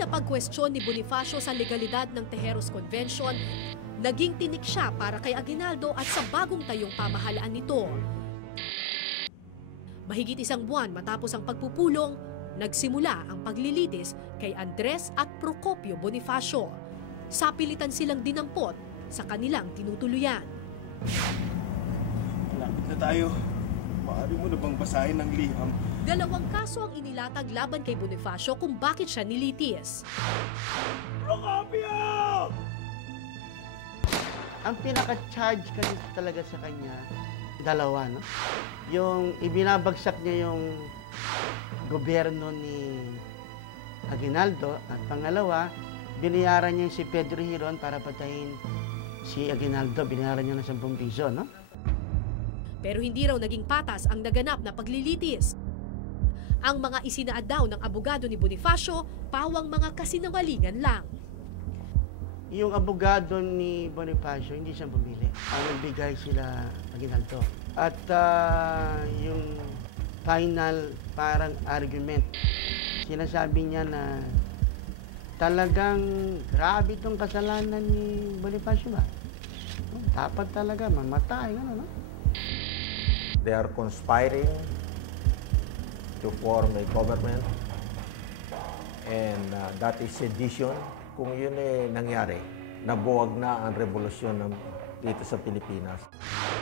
muli na pagkwestiyon ni Bonifacio sa legalidad ng Tejeros Convention, naging tinik siya para kay Aguinaldo at sa bagong tayong pamahalaan nito. Mahigit isang buwan matapos ang pagpupulong, nagsimula ang paglilitis kay Andres at Procopio Bonifacio. Sapilitan silang dinampot sa kanilang tinutuluyan. Malapit na tayo. Maaari mo na bang basahin ng liham? Dalawang kaso ang inilatag laban kay Bonifacio kung bakit siya nilitis. Procopio! Ang pinaka-charge kasi talaga sa kanya, dalawa, no? Yung ibinabagsak niya yung gobyerno ni Aguinaldo at pangalawa, binayaran niya si Pedro Giron para patayin si Aguinaldo. Binayaran niya ng 10 piso, no? Pero hindi raw naging patas ang naganap na paglilitis. Ang mga isinaad daw ng abogado ni Bonifacio, pawang mga kasinungalingan lang. Yung abogado ni Bonifacio, hindi siya bumili. Ang nagbigay sila Aguinaldo. At yung final parang argument, sinasabi niya na talagang grabe itong kasalanan ni Bonifacio ba? Dapat talaga mamatay, ano, no? They are conspiring to form a government and that is sedition. Kung yun nangyari, nabuwag na ang revolusyon dito sa Pilipinas.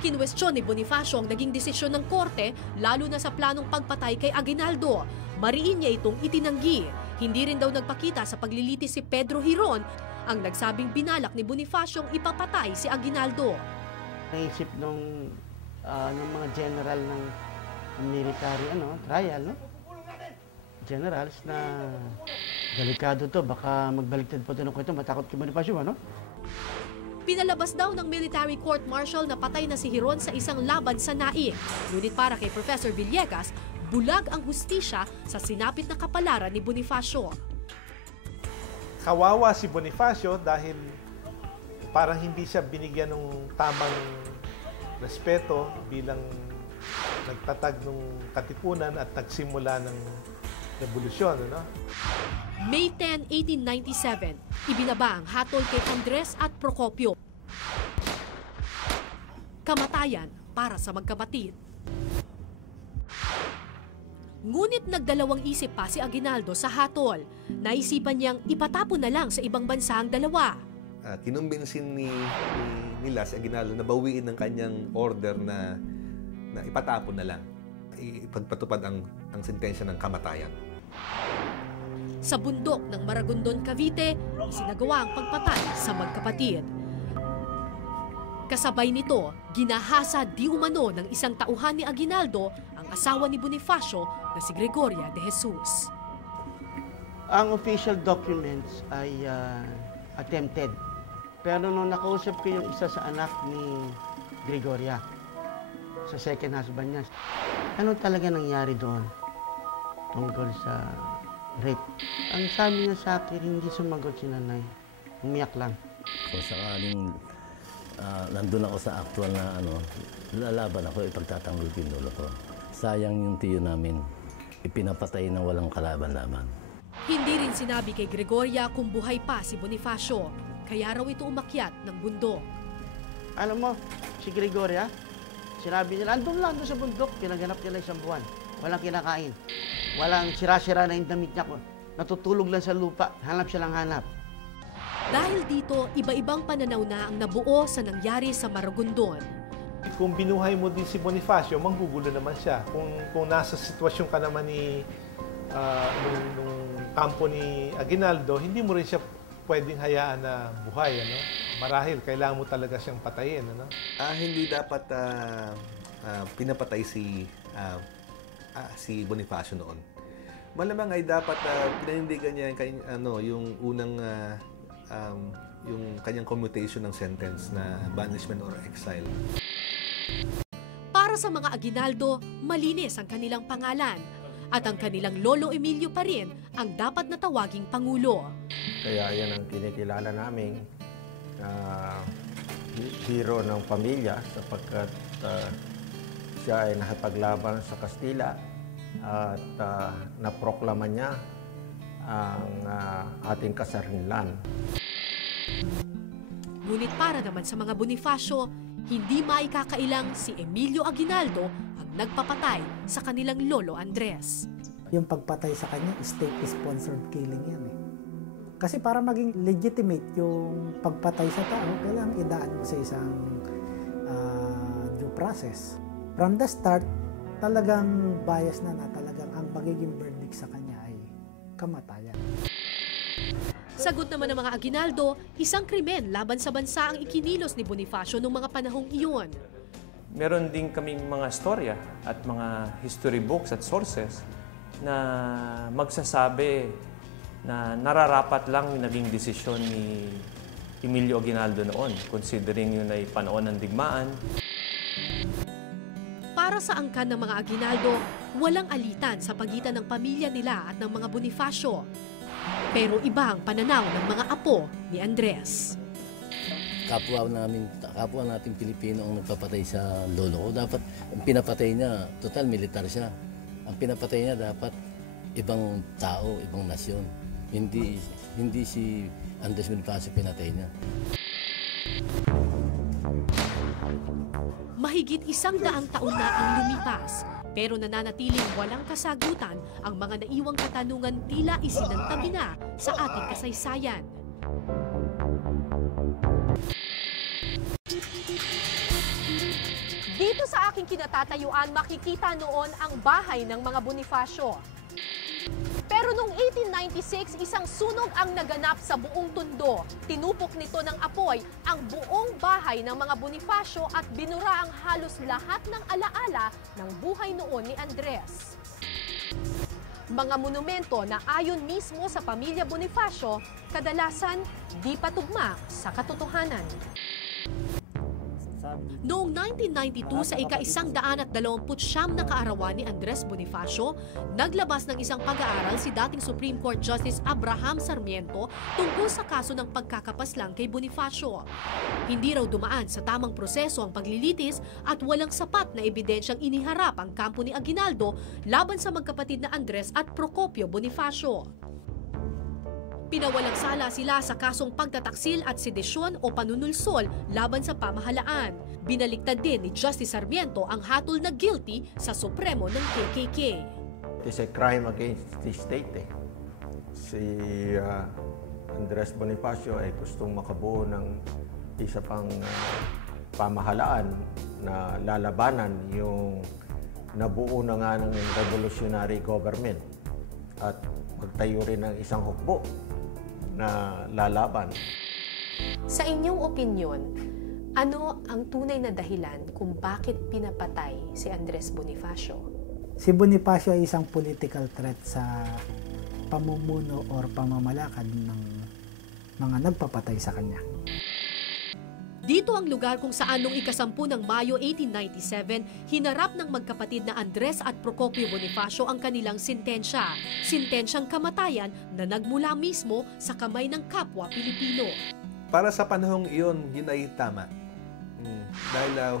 Kinwestiyon ni Bonifacio ang naging desisyon ng korte, lalo na sa planong pagpatay kay Aguinaldo. Mariin niya itong itinanggi. Hindi rin daw nagpakita sa paglilitis si Pedro Giron ang nagsabing binalak ni Bonifacio ang ipapatay si Aguinaldo. Naisip nung mga general ng military trial, no? Generals na delikado to, baka magbaliktad po ito ng kwento, matakot kay Bonifacio, ano? Pinalabas daw ng military court-martial na patay na si Giron sa isang laban sa Naik. Ngunit para kay Professor Villegas, bulag ang hustisya sa sinapit na kapalaran ni Bonifacio. Kawawa si Bonifacio dahil parang hindi siya binigyan ng tamang respeto bilang nagtatag ng katipunan at nagsimula ng revolusyon. Ano? May 10, 1897, ibinaba ang hatol kay Andres at Procopio. Kamatayan para sa magkapatid. Ngunit nagdalawang isip pa si Aguinaldo sa hatol. Naisipan niyang ipatapon na lang sa ibang bansa ang dalawa. Kinumbinsin nila si Aguinaldo na bawiin ng kanyang order na ipatapon na lang. Ipagpatupad ang sentensya ng kamatayan. Sa bundok ng Maragondon, Cavite, isinagawa ang pagpatay sa magkapatid. Kasabay nito, ginahasa di umano ng isang tauhan ni Aguinaldo ang asawa ni Bonifacio na si Gregoria de Jesus. Ang official documents ay attempted. Pero nung nakausap ko yung isa sa anak ni Gregoria, sa second husband niya, ano talaga nangyari doon tungkol sa rape? Ang sabi niya sa akin, hindi sumagot si nanay. Umiyak lang. Kung sakaling nandun ako sa actual na lalaban ako, ipagtatanggol pinulo ko. Sayang yung tiyo namin, ipinapatay na walang kalaban-laban. Hindi rin sinabi kay Gregoria kung buhay pa si Bonifacio, kaya raw ito umakyat ng bundok. Alam mo, si Gregoria, sinabi nila, andun lang doon sa bundok, pinaganap nila 1 buwan. Walang kinakain. Walang sira-sira na yung damit niya ko. Natutulog lang sa lupa, hanap siya lang hanap. Dahil dito, iba-ibang pananaw na ang nabuo sa nangyari sa Maragondon. Kung binuhay mo din si Bonifacio, manggugulo naman siya. Kung nasa sitwasyon ka naman nung kampo ni Aguinaldo, hindi mo rin siya pwedeng hayaan na buhay. Ano? Marahil, kailangan mo talaga siyang patayin. Ano? Hindi dapat pinapatay si Bonifacio noon. Malamang ay dapat pinanindigan niya yung unang yung kanyang commutation ng sentence na banishment or exile. Para sa mga Aguinaldo, malinis ang kanilang pangalan at ang kanilang Lolo Emilio pa rin ang dapat na tawaging Pangulo. Kaya yan ang kinikilala namin hero ng pamilya sapagkat siya ay nakipaglaban sa Kastila at naproklama niya ang ating kasarnilan. Ngunit para naman sa mga Bonifacio, hindi maikakailang si Emilio Aguinaldo ang nagpapatay sa kanilang lolo Andres. Yung pagpatay sa kanya, state-sponsored killing yan eh. Kasi para maging legitimate yung pagpatay sa tao, kailangan idaan mo sa isang due process. From the start, talagang bias na talagang ang magiging verdict sa kanya ay kamatayan. Sagot naman ng mga Aguinaldo, isang krimen laban sa bansa ang ikinilos ni Bonifacio noong mga panahong iyon. Meron din kaming mga storya at mga history books at sources na magsasabi na nararapat lang yung naging desisyon ni Emilio Aguinaldo noon, considering yun ay panahon ng digmaan. Para sa angkan ng mga Aguinaldo, walang alitan sa pagitan ng pamilya nila at ng mga Bonifacio. Pero iba ang pananaw ng mga apo ni Andres. Kapwa natin Pilipino ang nagpapatay sa lolo ko. Dapat ang pinapatay niya, total militar siya. Ang pinapatay niya dapat ibang tao, ibang nasyon. Hindi si Andres Bonifacio pinatay niya. Mahigit 100 taon na ang lumipas, pero nananatiling walang kasagutan ang mga naiwang katanungan tila isinantabi na sa ating kasaysayan. Dito sa aking kinatatayuan, makikita noon ang bahay ng mga Bonifacio. Pero noong 1896, isang sunog ang naganap sa buong Tondo. Tinupok nito ng apoy ang buong bahay ng mga Bonifacio at binura ang halos lahat ng alaala ng buhay noon ni Andres. Mga monumento na ayon mismo sa pamilya Bonifacio, kadalasan di patugma sa katotohanan. Noong 1992 sa ika-129 na kaarawan ni Andres Bonifacio, naglabas ng isang pag-aaral si dating Supreme Court Justice Abraham Sarmiento tungkol sa kaso ng pagkakapaslang kay Bonifacio. Hindi raw dumaan sa tamang proseso ang paglilitis at walang sapat na ebidensyang iniharap ang kampo ni Aguinaldo laban sa magkapatid na Andres at Procopio Bonifacio. Pinawalang sala sila sa kasong pagtataksil at sedisyon o panunulsol laban sa pamahalaan. Binaliktad din ni Justice Sarmiento ang hatol na guilty sa Supremo ng KKK. It is a crime against the state. Si Andres Bonifacio ay gustong makabuo ng isa pang pamahalaan na lalabanan yung nabuo na nga ng revolutionary government at magtayo rin ng isang hukbo na lalaban. Sa inyong opinyon, ano ang tunay na dahilan kung bakit pinapatay si Andres Bonifacio? Si Bonifacio ay isang political threat sa pamumuno or pamamalakad ng mga nagpapatay sa kanya. Dito ang lugar kung saan noong ika-10 ng Mayo 1897, hinarap ng magkapatid na Andres at Procopio Bonifacio ang kanilang sentensya. Sentensyang kamatayan na nagmula mismo sa kamay ng kapwa Pilipino. Para sa panahong iyon, yun ay tama. Dahil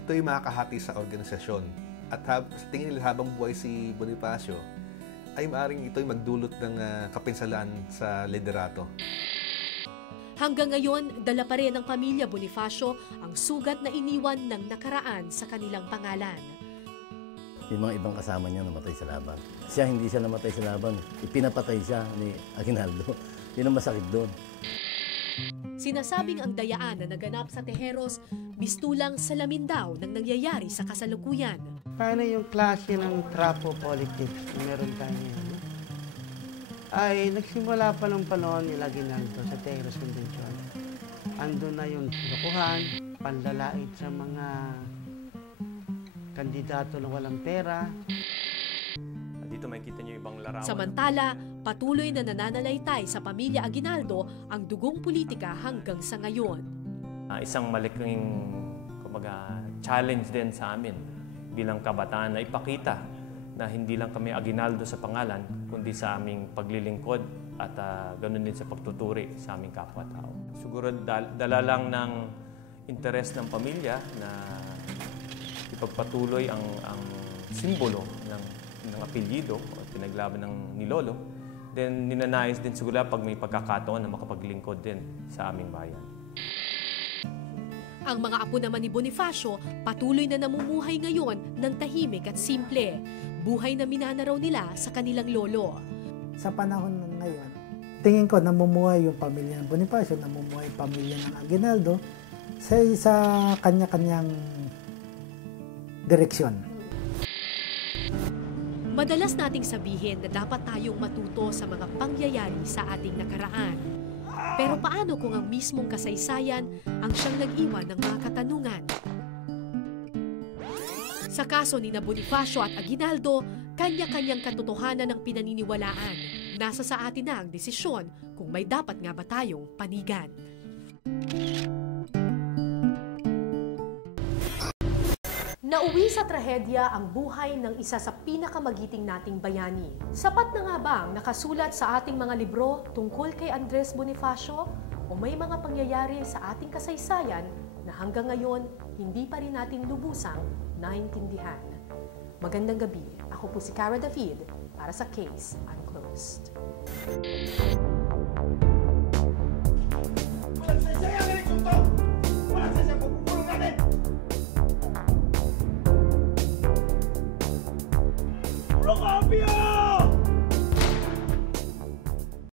ito ay makakahati sa organisasyon. At sa tingin nila habang buhay si Bonifacio, ay maaaring ito ay magdulot ng kapinsalaan sa liderato. Hanggang ngayon, dala pa rin ng pamilya Bonifacio ang sugat na iniwan ng nakaraan sa kanilang pangalan. Yung mga ibang kasama niya namatay sa laban. Siya hindi siya namatay sa laban, ipinapatay siya ni Aguinaldo. Yun ang masakit doon. Sinasabing ang dayaan na naganap sa Tejeros, mistulang salamin daw ng nangyayari sa kasalukuyan. Paano yung klase ng trapo politics na meron tayo ngayon? Ay nagsimula pa ng panahon ni Aguinaldo sa Tejeros Convention. Ando na yung lokohan, panlalait sa mga kandidato na walang pera. Dito makikita niyo ibang larawan. Samantala, patuloy na nananalaytay sa pamilya Aguinaldo ang dugong politika hanggang sa ngayon. Isang malaking challenge din sa amin bilang kabataan na ipakita na hindi lang kami Aguinaldo sa pangalan, kundi sa aming paglilingkod at ganoon din sa pagtuturi sa aming kapwa-tao. Siguro dala lang ng interes ng pamilya na ipagpatuloy ang simbolo ng apelyido o pinaglaban ni Lolo, Then ninanais din siguro pag may pagkakataon na makapaglingkod din sa aming bayan. Ang mga apo naman ni Bonifacio patuloy na namumuhay ngayon ng tahimik at simple. Buhay na minanaraw nila sa kanilang lolo. Sa panahon ngayon, tingin ko namumuhay yung pamilya ng Bonifacio, namumuhay yung pamilya ng Aguinaldo sa kanya-kanyang direksyon. Madalas nating sabihin na dapat tayong matuto sa mga pangyayari sa ating nakaraan. Pero paano kung ang mismong kasaysayan ang siyang nag-iwan ng mga katanungan? Sa kaso ni Bonifacio at Aguinaldo, kanya-kanyang katotohanan ang pinaniniwalaan. Nasa sa atin na ang desisyon kung may dapat nga ba tayong panigan. Nauwi sa trahedya ang buhay ng isa sa pinakamagiting nating bayani. Sapat na nga bang nakasulat sa ating mga libro tungkol kay Andres Bonifacio? O may mga pangyayari sa ating kasaysayan na hanggang ngayon hindi pa rin natin lubusang naintindihan? Magandang gabi. Ako po si Cara David para sa Case Unclosed.